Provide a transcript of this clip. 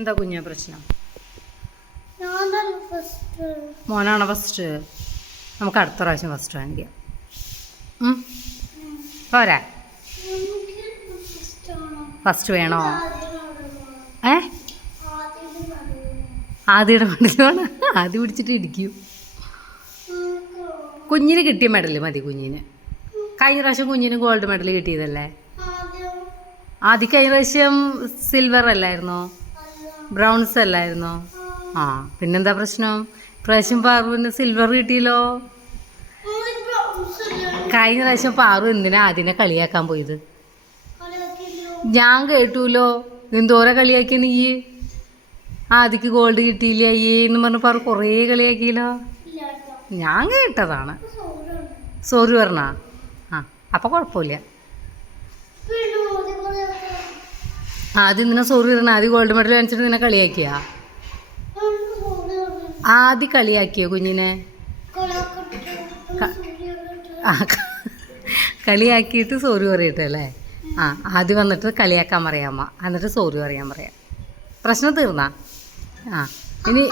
എന്താ കുഞ്ഞാ പ്രശ്നം? മോനാണോ ഫസ്റ്റ്? നമുക്ക് അടുത്ത പ്രാവശ്യം ഫസ്റ്റ് വാങ്ങിക്കാം. പോരാ? ഫസ്റ്റ് വേണോ? ആദ്യയുടെ കൊണ്ടിലാണ് ആദ്യം പിടിച്ചിട്ട് ഇടിക്കും. കുഞ്ഞിന് കിട്ടിയ മെഡൽ മതി. കുഞ്ഞിന് കഴിഞ്ഞ പ്രാവശ്യം കുഞ്ഞിന് ഗോൾഡ് മെഡൽ കിട്ടിയതല്ലേ? ആദ്യം കഴിഞ്ഞ പ്രാവശ്യം സിൽവർ അല്ലായിരുന്നോ? ബ്രൗൺസ് അല്ലായിരുന്നോ? ആ, പിന്നെന്താ പ്രശ്നം? പ്രാവശ്യം പാറുവിന് സിൽവർ കിട്ടിയല്ലോ. കഴിഞ്ഞ പ്രാവശ്യം പാറു എന്തിനാ അതിനെ കളിയാക്കാൻ പോയത്? ഞാൻ കേട്ടൂലോ. എന്തോരം കളിയാക്കി നീ. ആദിക്ക് ഗോൾഡ് കിട്ടിയില്ല എന്ന് പറഞ്ഞ് പാറു കുറേ കളിയാക്കിയല്ലോ. ഞാൻ കേട്ടതാണ്. സോറി പറഞ്ഞാ? ആ, അപ്പം കുഴപ്പമില്ല. ആദ്യം നിന്നെ സോറി പറഞ്ഞ ആദ്യം ഗോൾഡ് മെഡൽ കാണിച്ചിട്ട് നിന്നെ കളിയാക്കിയാ? ആദ്യം കളിയാക്കിയോ കുഞ്ഞിനെ? കളിയാക്കിയിട്ട് സോറി പറയട്ടല്ലേ? ആ, ആദ്യം വന്നിട്ട് കളിയാക്കാൻ പറയാമ്മ, എന്നിട്ട് സോറി പറയാൻ പറയാം. പ്രശ്നം തീർന്നാ? ആ, ഇനി